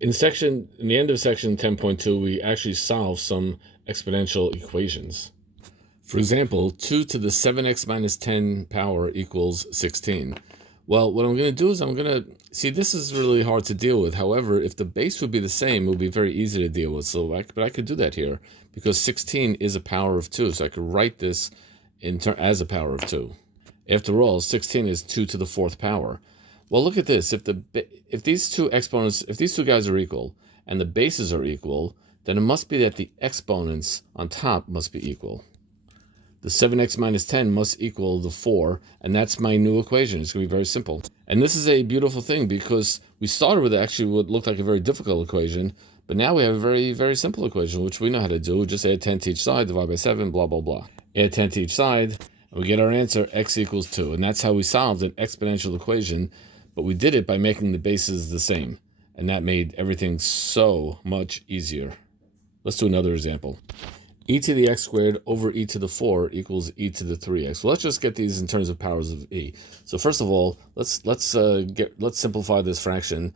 In the end of section 10.2, we actually solve some exponential equations. For example, 2 to the 7x minus 10 power equals 16. Well, what I'm going to do is I'm going to see, this is really hard to deal with. However, if the base would be the same, it would be very easy to deal with. But I could do that here because 16 is a power of 2. So I could write this as a power of 2. After all, 16 is 2 to the 4th power. Well, look at this. If these two guys are equal and the bases are equal, then it must be that the exponents on top must be equal. The 7x minus 10 must equal the 4, and that's my new equation. It's going to be very simple. And this is a beautiful thing because we started with actually what looked like a very difficult equation, but now we have a very, very simple equation, which we know how to do. Just add 10 to each side, divide by 7, blah, blah, blah. Add 10 to each side, and we get our answer, x equals 2. And that's how we solved an exponential equation, but we did it by making the bases the same. And that made everything so much easier. Let's do another example. E to the x squared over e to the 4 equals e to the 3x. So let's just get these in terms of powers of e. So first of all, let's simplify this fraction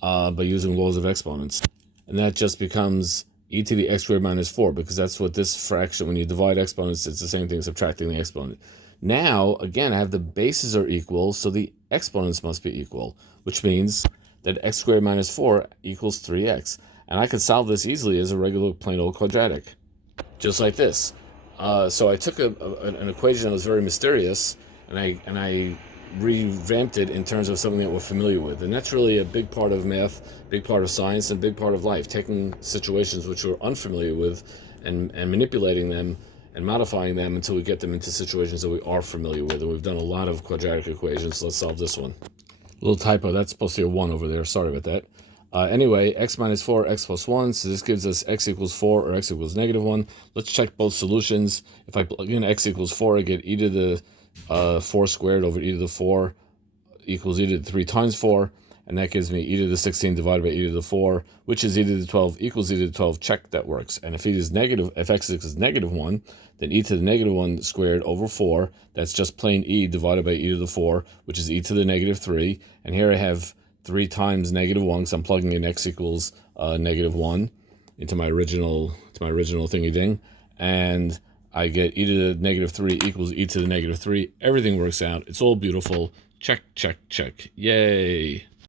by using laws of exponents. And that just becomes e to the x squared minus 4, because that's what this fraction, when you divide exponents, it's the same thing, subtracting the exponent. Now, again, I have the bases are equal, so the exponents must be equal, which means that x squared minus 4 equals 3x. And I could solve this easily as a regular plain old quadratic, just like this. So I took an equation that was very mysterious, and I revamped it in terms of something that we're familiar with. And that's really a big part of math, big part of science, and a big part of life, taking situations which we're unfamiliar with and manipulating them and modifying them until we get them into situations that we are familiar with. And we've done a lot of quadratic equations, so let's solve this one. Little typo, that's supposed to be a 1 over there, sorry about that. Anyway, x minus 4, x plus 1, so this gives us x equals 4 or x equals negative 1. Let's check both solutions. If I plug in x equals 4, I get e to the 4 squared over e to the 4 equals e to the 3 times 4, and that gives me e to the 16 divided by e to the 4, which is e to the 12 equals e to the 12. Check, that works. And if x is negative 1, then e to the negative 1 squared over 4, that's just plain e divided by e to the 4, which is e to the negative 3. And here I have 3 times negative 1, because I'm plugging in x equals negative 1 into my original thingy ding, and I get e to the negative 3 equals e to the negative 3. Everything works out. It's all beautiful. Check, check, check. Yay.